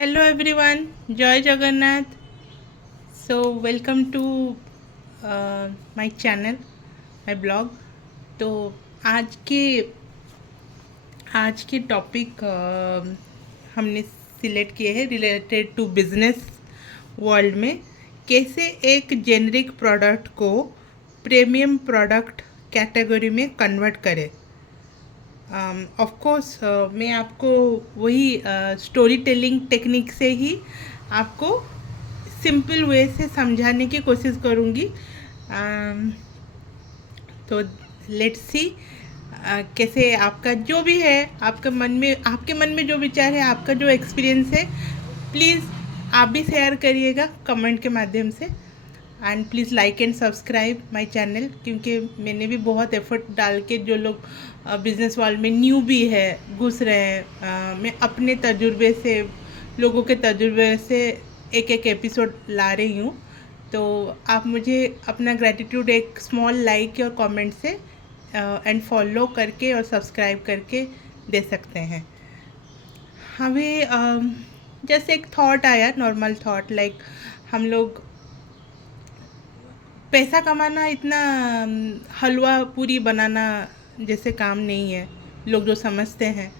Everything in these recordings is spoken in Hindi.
Hello everyone, Joy Jagannath. So welcome to my channel, my blog. तो आज के आज के टॉपिक हमने सिलेक्ट किए हैं रिलेटेड टू बिजनेस वर्ल्ड में कैसे एक जेनरिक प्रोडक्ट को प्रीमियम प्रोडक्ट कैटेगरी में कन्वर्ट करें। ऑफ कोर्स मैं आपको वही स्टोरी टेलिंग टेक्निक से ही आपको सिंपल वे से समझाने की कोशिश करूँगी। तो लेट्स सी कैसे आपका जो भी है आपके मन में जो विचार है, आपका जो एक्सपीरियंस है, प्लीज़ आप भी शेयर करिएगा कमेंट के माध्यम से। And please like and subscribe my channel, क्योंकि मैंने भी बहुत एफर्ट डाल के जो लोग बिज़नेस वर्ल्ड में न्यू भी है घुस रहे हैं, मैं अपने तजुर्बे से लोगों के तजुर्बे से एक एक एपिसोड ला रही हूँ। तो आप मुझे अपना ग्रैटिट्यूड एक स्मॉल लाइक और कमेंट से एंड फॉलो करके और सब्सक्राइब करके दे सकते हैं। अभी जैसे एक थॉट आया, नॉर्मल थॉट, लाइक हम लोग पैसा कमाना इतना हलवा पूरी बनाना जैसे काम नहीं है। लोग जो समझते हैं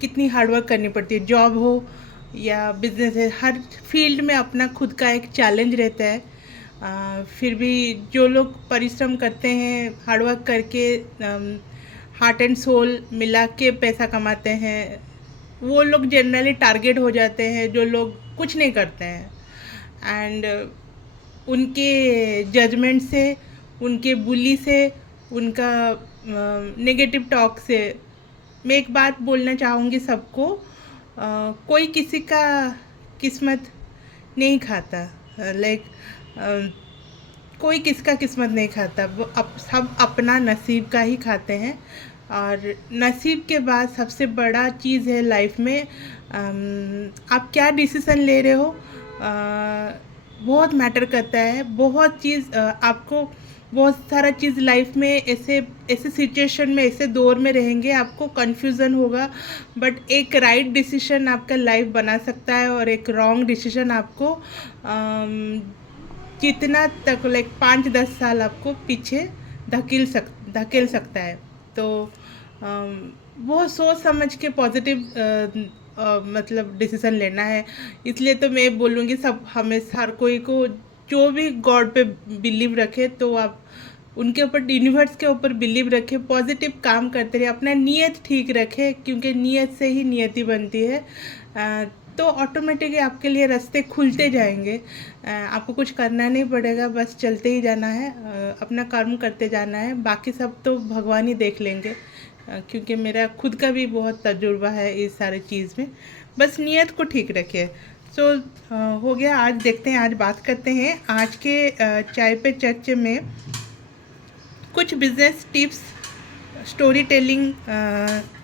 कितनी हार्डवर्क करनी पड़ती है, जॉब हो या बिजनेस है, हर फील्ड में अपना खुद का एक चैलेंज रहता है। फिर भी जो लोग परिश्रम करते हैं, हार्डवर्क करके हार्ट एंड सोल मिला के पैसा कमाते हैं, वो लोग जनरली टारगेट हो जाते हैं जो लोग कुछ नहीं करते हैं। एंड उनके जजमेंट से, उनके बुली से, उनका नेगेटिव टॉक से मैं एक बात बोलना चाहूँगी सबको, कोई किसी का किस्मत नहीं खाता। लाइक कोई किसका किस्मत नहीं खाता, वो सब अपना नसीब का ही खाते हैं। और नसीब के बाद सबसे बड़ा चीज़ है लाइफ में आप क्या डिसीज़न ले रहे हो, बहुत मैटर करता है। बहुत चीज़ आपको बहुत सारा चीज़ लाइफ में ऐसे ऐसे सिचुएशन में, ऐसे दौर में रहेंगे, आपको कन्फ्यूज़न होगा, बट एक राइट डिसीजन आपका लाइफ बना सकता है और एक रॉन्ग डिसीजन आपको जितना तक लाइक 5-10 साल आपको पीछे धकेल सकता है। तो बहुत सोच समझ के पॉजिटिव मतलब डिसीज़न लेना है। इसलिए तो मैं बोलूँगी सब हमें हर कोई को जो भी गॉड पे बिलीव रखे, तो आप उनके ऊपर, यूनिवर्स के ऊपर बिलीव रखे, पॉजिटिव काम करते रहे, अपना नीयत ठीक रखे, क्योंकि नीयत से ही नियति बनती है। तो ऑटोमेटिकली आपके लिए रास्ते खुलते जाएंगे। आपको कुछ करना नहीं पड़ेगा, बस चलते ही जाना है, अपना कर्म करते जाना है, बाकी सब तो भगवान ही देख लेंगे। क्योंकि मेरा खुद का भी बहुत तजुर्बा है इस सारे चीज़ में। बस नीयत को ठीक रखिए। सो हो गया। आज देखते हैं, आज बात करते हैं आज के चाय पे चर्चा में कुछ बिजनेस टिप्स स्टोरी टेलिंग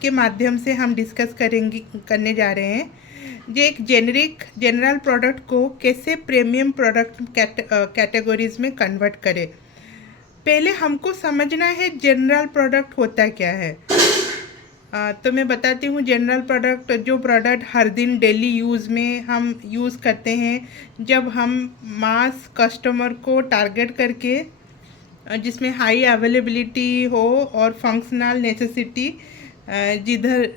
के माध्यम से हम डिस्कस करने जा रहे हैं। जो एक जनरल प्रोडक्ट को कैसे प्रीमियम प्रोडक्ट कैटेगरीज में कन्वर्ट करें। पहले हमको समझना है जनरल प्रोडक्ट होता क्या है। तो मैं बताती हूँ। जनरल प्रोडक्ट, जो प्रोडक्ट हर दिन डेली यूज़ में हम यूज़ करते हैं, जब हम मास कस्टमर को टारगेट करके, जिसमें हाई अवेलेबिलिटी हो और फंक्शनल नेसेसिटी जिधर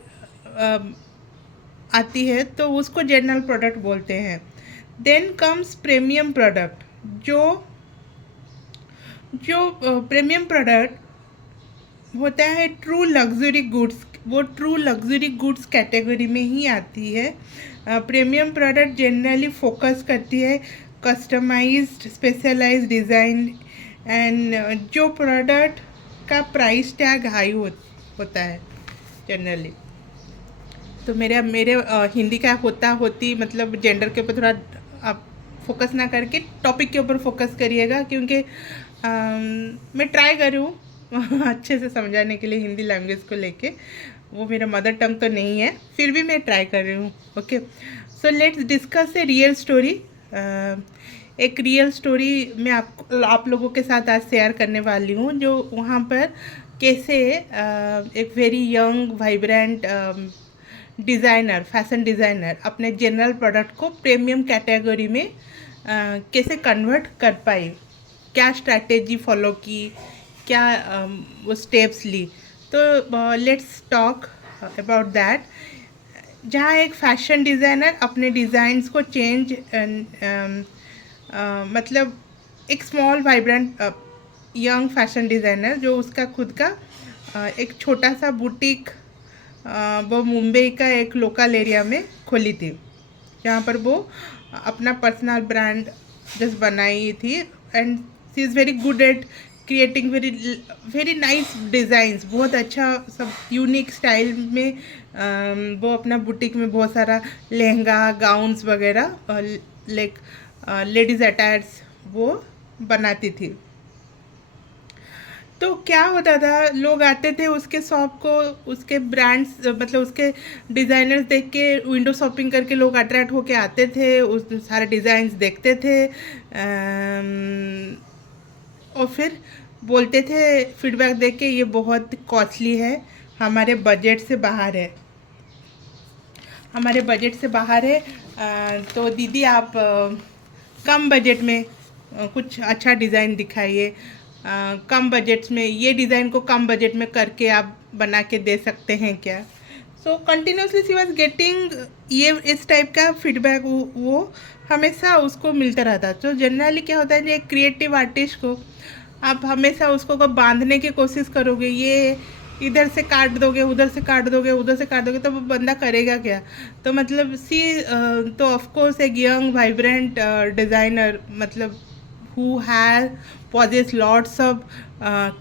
आती है, तो उसको जनरल प्रोडक्ट बोलते हैं। Then comes premium product. जो जो प्रीमियम प्रोडक्ट होता है ट्रू लग्जरी गुड्स, वो ट्रू लग्जरी गुड्स कैटेगरी में ही आती है। प्रीमियम प्रोडक्ट जनरली फोकस करती है कस्टमाइज्ड स्पेशलाइज्ड डिज़ाइन एंड जो प्रोडक्ट का प्राइस टैग हाई होता है जनरली। तो मेरे हिंदी का होती मतलब जेंडर के ऊपर थोड़ा आप फोकस ना करके टॉपिक के ऊपर फोकस करिएगा, क्योंकि मैं ट्राई कर रही हूँ अच्छे से समझाने के लिए हिंदी लैंग्वेज को लेके। वो मेरा मदर टंग तो नहीं है, फिर भी मैं ट्राई कर रही हूँ। Okay, so let's discuss a real story. एक रियल स्टोरी मैं आप लोगों के साथ आज शेयर करने वाली हूँ, जो वहाँ पर कैसे एक very young vibrant designer, fashion designer अपने जनरल प्रोडक्ट को प्रीमियम कैटेगरी में कैसे कन्वर्ट कर पाई, क्या स्ट्रैटेजी फॉलो की, क्या वो स्टेप्स ली। तो लेट्स टॉक अबाउट दैट। जहाँ एक फैशन डिज़ाइनर अपने डिज़ाइंस को चेंज मतलब एक small vibrant young fashion designer जो उसका खुद का एक छोटा सा बुटीक वो मुंबई का एक लोकल एरिया में खोली थी, जहाँ पर वो अपना पर्सनल ब्रांड जस्ट बनाई थी। And she is very good at creating very very nice designs, बहुत अच्छा सब यूनिक स्टाइल में वो अपना बुटीक में बहुत सारा लहंगा गाउन्स वगैरह लाइक लेडीज़ अटायर्स वो बनाती थी। तो क्या होता था, लोग आते थे उसके शॉप को, उसके ब्रांड्स मतलब उसके डिज़ाइनर्स देख के विंडो शॉपिंग करके लोग अट्रैक्ट होके आते थे, उस सारे डिज़ाइंस देखते थे और फिर बोलते थे फीडबैक देख के ये बहुत कॉस्टली है, हमारे बजट से बाहर है, हमारे बजट से बाहर है। तो दीदी आप कम बजट में कुछ अच्छा डिज़ाइन दिखाइए, कम बजट में ये डिज़ाइन को कम बजट में करके आप बना के दे सकते हैं क्या। सो कंटिन्यूसली शी वॉज गेटिंग ये इस टाइप का फीडबैक, वो हमेशा उसको मिलता रहता। तो जनरली क्या होता है, जो एक क्रिएटिव आर्टिस्ट को आप हमेशा उसको बांधने की कोशिश करोगे, ये इधर से काट दोगे, उधर से काट दोगे, उधर से काट दोगे, तो वो बंदा करेगा क्या। तो मतलब तो ऑफकोर्स एक यंग वाइब्रेंट डिज़ाइनर मतलब who has possess lots of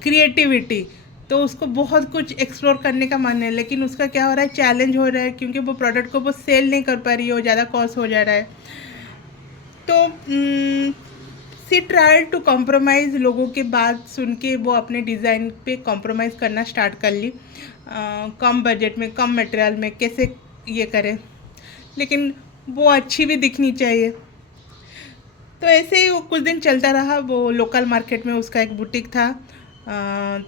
creativity, तो उसको बहुत कुछ एक्सप्लोर करने का मन है, लेकिन उसका क्या हो रहा है, चैलेंज हो रहा है क्योंकि वो प्रोडक्ट को वो सेल नहीं कर पा रही है, वो ज़्यादा कॉस्ट हो जा रहा है। तो सी ट्राई टू कॉम्प्रोमाइज़, लोगों के बात सुन के वो अपने डिज़ाइन पे कॉम्प्रोमाइज़ करना स्टार्ट कर ली, कम बजट में कम मटेरियल में कैसे ये करें, लेकिन वो अच्छी भी दिखनी चाहिए। तो ऐसे ही वो कुछ दिन चलता रहा। वो लोकल मार्केट में उसका एक बुटीक था,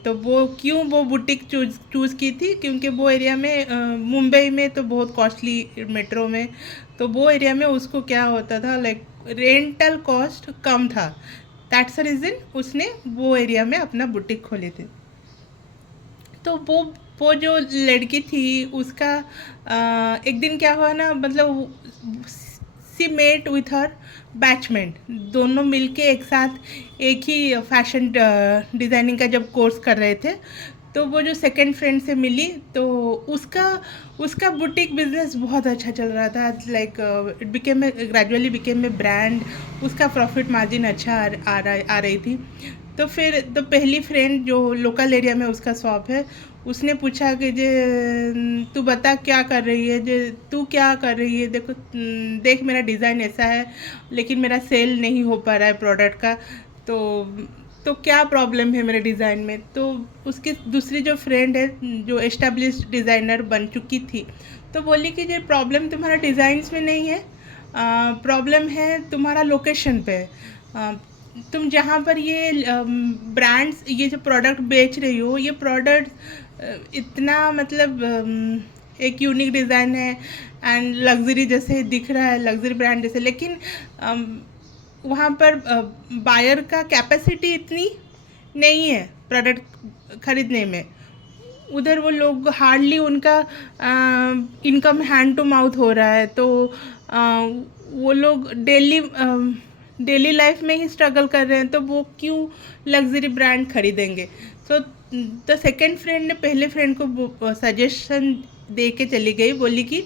तो वो क्यों वो बुटीक चूज़ की थी, क्योंकि वो एरिया में मुंबई में तो बहुत कॉस्टली मेट्रो में, तो वो एरिया में उसको क्या होता था, लाइक रेंटल कॉस्ट कम था, दैट्स द रीज़न उसने वो एरिया में अपना बुटीक खोली थी। तो वो जो लड़की थी उसका एक दिन क्या हुआ ना, मतलब सी मेट विथ हर बैचमेंट, दोनों मिलके एक साथ एक ही फैशन डिज़ाइनिंग का जब कोर्स कर रहे थे। तो वो जो सेकंड फ्रेंड से मिली, तो उसका बुटीक बिजनेस बहुत अच्छा चल रहा था, like it became gradually became a brand, उसका प्रॉफिट मार्जिन अच्छा आ रही थी। तो फिर तो पहली फ्रेंड जो लोकल एरिया में उसका शॉप है, उसने पूछा कि जे तू बता क्या कर रही है, जे तू क्या कर रही है, देखो देख मेरा डिज़ाइन ऐसा है लेकिन मेरा सेल नहीं हो पा रहा है प्रोडक्ट का, तो क्या प्रॉब्लम है मेरे डिज़ाइन में। तो उसकी दूसरी जो फ्रेंड है जो एस्टेब्लिश्ड डिज़ाइनर बन चुकी थी, तो बोली कि ये प्रॉब्लम तुम्हारा डिज़ाइंस में नहीं है, प्रॉब्लम है तुम्हारा लोकेशन पे। तुम जहाँ पर ये ब्रांड्स ये जो प्रोडक्ट बेच रही हो, ये प्रोडक्ट इतना मतलब एक यूनिक डिज़ाइन है एंड लग्जरी जैसे दिख रहा है, लग्जरी ब्रांड जैसे, लेकिन वहाँ पर बायर का कैपेसिटी इतनी नहीं है प्रोडक्ट खरीदने में। उधर वो लोग हार्डली उनका इनकम हैंड टू माउथ हो रहा है, तो वो लोग डेली लाइफ में ही स्ट्रगल कर रहे हैं, तो वो क्यों लग्जरी ब्रांड खरीदेंगे। सो द सेकेंड फ्रेंड ने पहले फ्रेंड को सजेशन दे के चली गई, बोली कि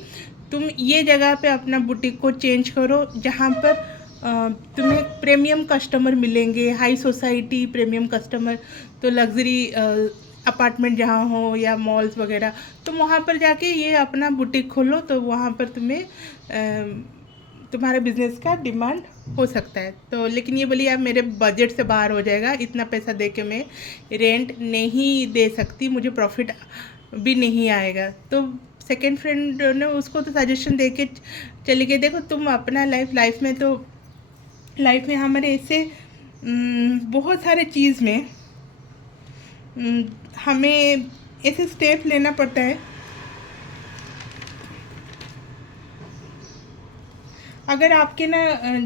तुम ये जगह पे अपना बुटीक को चेंज करो जहाँ पर तुम्हें प्रीमियम कस्टमर मिलेंगे, हाई सोसाइटी प्रीमियम कस्टमर, तो लग्जरी अपार्टमेंट जहाँ हो या मॉल्स वगैरह, तुम वहाँ पर जाके ये अपना बुटीक खोलो, तो वहाँ पर तुम्हें तुम्हारे बिजनेस का डिमांड हो सकता है। तो लेकिन ये बोली यार मेरे बजट से बाहर हो जाएगा, इतना पैसा दे के मैं रेंट नहीं दे सकती, मुझे प्रॉफिट भी नहीं आएगा। तो सेकेंड फ्रेंड ने उसको तो सजेशन दे के चली गई, देखो तुम अपना लाइफ में हमारे ऐसे बहुत सारे चीज़ में हमें ऐसे स्टेप लेना पड़ता है अगर आपके ना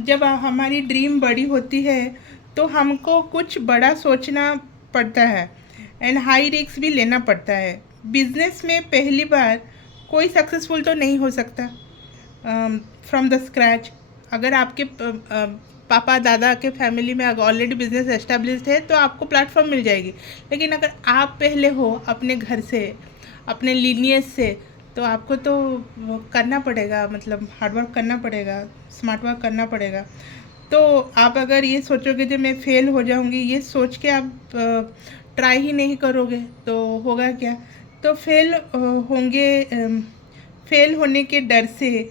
जब हमारी ड्रीम बड़ी होती है तो हमको कुछ बड़ा सोचना पड़ता है एंड हाई रिस्क भी लेना पड़ता है। बिजनेस में पहली बार कोई सक्सेसफुल तो नहीं हो सकता फ्रॉम द स्क्रैच। अगर आपके पापा दादा के फैमिली में अगर ऑलरेडी बिजनेस एस्टेब्लिश्ड है तो आपको प्लेटफॉर्म मिल जाएगी, लेकिन अगर आप पहले हो अपने घर से, अपने लीनियज से, तो आपको तो वो करना पड़ेगा, मतलब हार्डवर्क करना पड़ेगा, स्मार्ट वर्क करना पड़ेगा। तो आप अगर ये सोचोगे कि मैं फ़ेल हो जाऊंगी, ये सोच के आप ट्राई ही नहीं करोगे तो होगा क्या? तो होंगे, फेल होने के डर से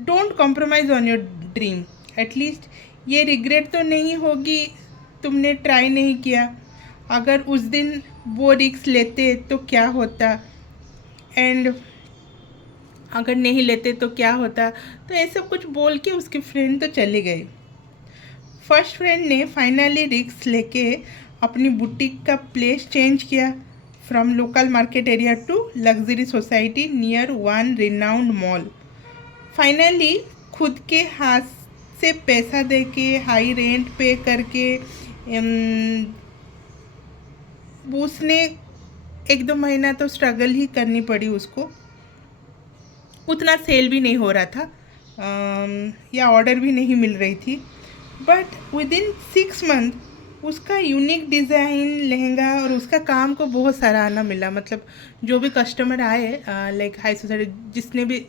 don't compromise on your dream. At least ये रिग्रेट तो नहीं होगी तुमने ट्राई नहीं किया, अगर उस दिन वो रिस्क लेते तो क्या होता, एंड अगर नहीं लेते तो क्या होता। तो ऐसा कुछ बोल के उसकी फ्रेंड तो चली गई। फर्स्ट फ्रेंड ने फाइनली रिस्क लेके अपनी बुटीक का प्लेस चेंज किया from local market area to luxury society near one renowned mall. Finally खुद के हाथ से पैसा दे के, हाई रेंट पे करके, उसने 1-2 महीना तो स्ट्रगल ही करनी पड़ी उसको। उतना सेल भी नहीं हो रहा था, या ऑर्डर भी नहीं मिल रही थी, बट विद इन 6 मंथ उसका यूनिक डिज़ाइन लहंगा और उसका काम को बहुत सराहना मिला। मतलब जो भी कस्टमर आए, लाइक हाई सोसाइटी, जिसने भी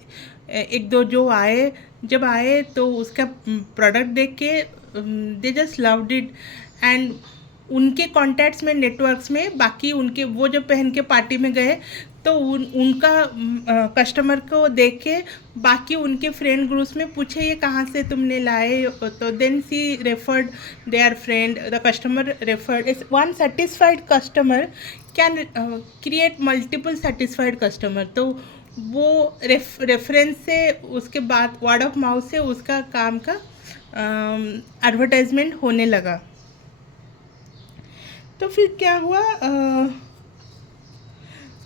एक दो जो आए, जब आए तो उसका प्रोडक्ट देख के they just loved it, and उनके कॉन्टैक्ट्स में, नेटवर्क्स में बाकी उनके वो जब पहन के पार्टी में गए तो उनका कस्टमर को देख के बाकी उनके फ्रेंड ग्रुप्स में पूछे ये कहाँ से तुमने लाए, तो then she referred their friend, the customer referred. One satisfied customer can create multiple satisfied customer. तो वो रेफरेंस से, उसके बाद वर्ड ऑफ माउथ से उसका काम का एडवर्टाइजमेंट होने लगा। तो फिर क्या हुआ,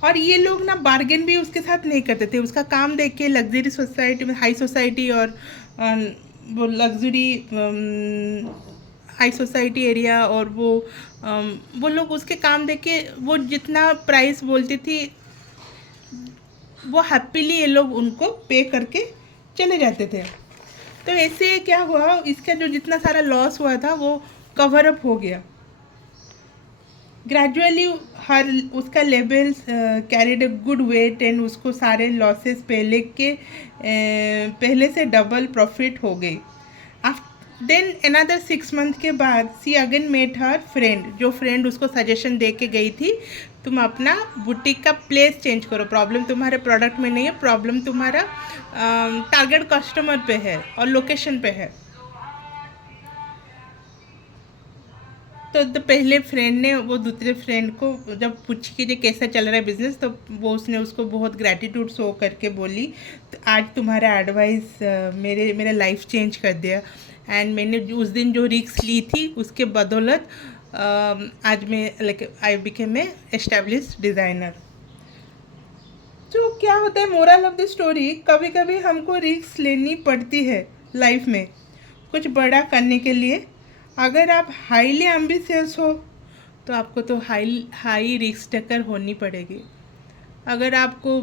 और ये लोग ना बार्गेन भी उसके साथ नहीं करते थे। उसका काम देख के लग्जरी सोसाइटी में, हाई सोसाइटी और वो लग्जरी हाई सोसाइटी एरिया, और वो लोग उसके काम देख के वो जितना प्राइस बोलती थी वो हैप्पीली ये लोग उनको पे करके चले जाते थे। तो ऐसे क्या हुआ, इसका जो जितना सारा लॉस हुआ था वो कवर अप हो गया। ग्रेजुअली हर उसका levels carried a good weight, and उसको सारे लॉसेस पहले से डबल प्रॉफिट हो गई। देन अनदर 6 मंथ के बाद see again met her friend, जो फ्रेंड उसको सजेशन दे के गई थी, तुम अपना बुटीक का प्लेस चेंज करो, प्रॉब्लम तुम्हारे प्रोडक्ट में नहीं है, प्रॉब्लम तुम्हारा टारगेट कस्टमर पे है और लोकेशन पे है। तो पहले फ्रेंड ने वो दूसरे फ्रेंड को जब पूछी कि ये कैसा चल रहा है बिज़नेस, तो वो उसने उसको बहुत ग्रैटिट्यूड शो करके बोली, तो आज तुम्हारा एडवाइस मेरा लाइफ चेंज कर दिया, एंड मैंने उस दिन जो रिस्क ली थी उसके बदौलत आज मैं like I became a established designer. तो क्या होता है, मोरल ऑफ द स्टोरी, कभी कभी हमको रिस्क लेनी पड़ती है लाइफ में कुछ बड़ा करने के लिए। अगर आप हाईली एम्बिशियस हो तो आपको तो हाई रिस्क टेकर होनी पड़ेगी। अगर आपको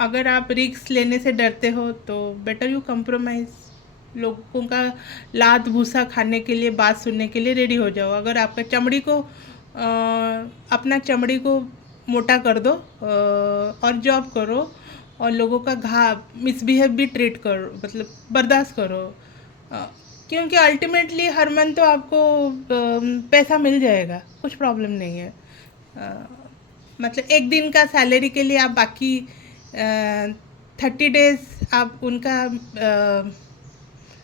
अगर आप रिस्क लेने से डरते हो तो बेटर यू कंप्रोमाइज़, लोगों का लात भूसा खाने के लिए, बात सुनने के लिए रेडी हो जाओ। अगर आपका अपना चमड़ी को मोटा कर दो और जॉब करो, और लोगों का मिसबिहेव भी ट्रीट करो, मतलब बर्दाश्त करो, क्योंकि अल्टीमेटली हर मंथ तो आपको पैसा मिल जाएगा, कुछ प्रॉब्लम नहीं है। मतलब एक दिन का सैलरी के लिए आप बाकी 30 डेज आप उनका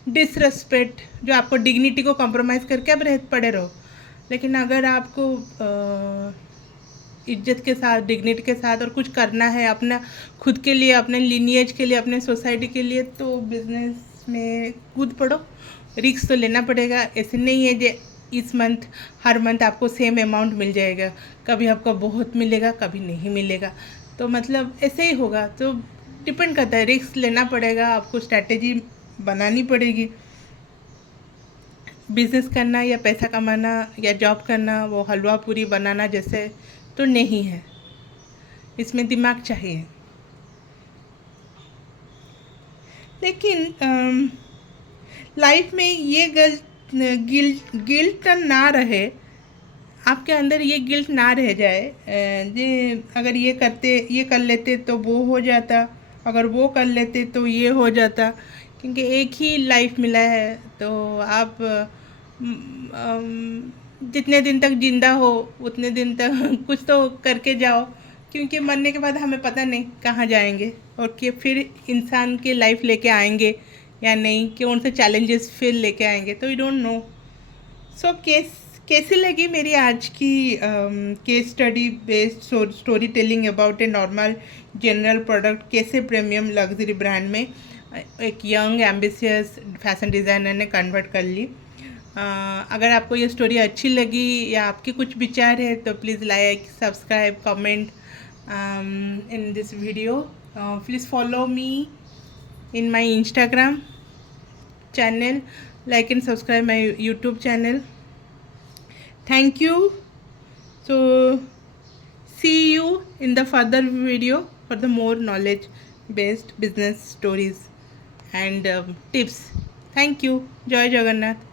डिसरेस्पेक्ट, जो आपको डिग्निटी को कॉम्प्रोमाइज़ करके आप रह पड़े रहो। लेकिन अगर आपको इज्जत के साथ, डिग्निटी के साथ और कुछ करना है अपना खुद के लिए, अपने लिनिएज के लिए, अपने सोसाइटी के लिए, तो बिजनेस में कूद पड़ो। रिस्क तो लेना पड़ेगा। ऐसे नहीं है कि इस मंथ हर मंथ आपको सेम अमाउंट मिल जाएगा, कभी आपको बहुत मिलेगा, कभी नहीं मिलेगा, तो मतलब ऐसे ही होगा। तो डिपेंड करता है, रिस्क लेना पड़ेगा, आपको स्ट्रैटेजी बनानी पड़ेगी। बिज़नेस करना या पैसा कमाना या जॉब करना वो हलवा पूरी बनाना जैसे तो नहीं है, इसमें दिमाग चाहिए। लेकिन लाइफ में ये गिल्ट ना रहे, आपके अंदर ये गिल्ट ना रह जाए जे अगर ये कर लेते तो वो हो जाता, अगर वो कर लेते तो ये हो जाता, क्योंकि एक ही लाइफ मिला है। तो आप जितने दिन तक जिंदा हो उतने दिन तक कुछ तो करके जाओ, क्योंकि मरने के बाद हमें पता नहीं कहाँ जाएंगे और कि फिर इंसान के लाइफ लेके आएंगे या नहीं, कि उनसे चैलेंजेस फिर लेके आएंगे, तो यू डोंट नो। सो कैसी लगी मेरी आज की case study based story telling about a normal general product, कैसे प्रीमियम लग्जरी ब्रांड में एक यंग एम्बिशियस फैशन डिज़ाइनर ने कन्वर्ट कर ली। अगर आपको ये स्टोरी अच्छी लगी या आपके कुछ विचार है तो please like, subscribe, comment in this video. Please follow me in my Instagram channel, like and subscribe my YouTube channel. Thank you. So see you in the further video for the more knowledge based business stories and tips. Thank you. Jai Jagannath.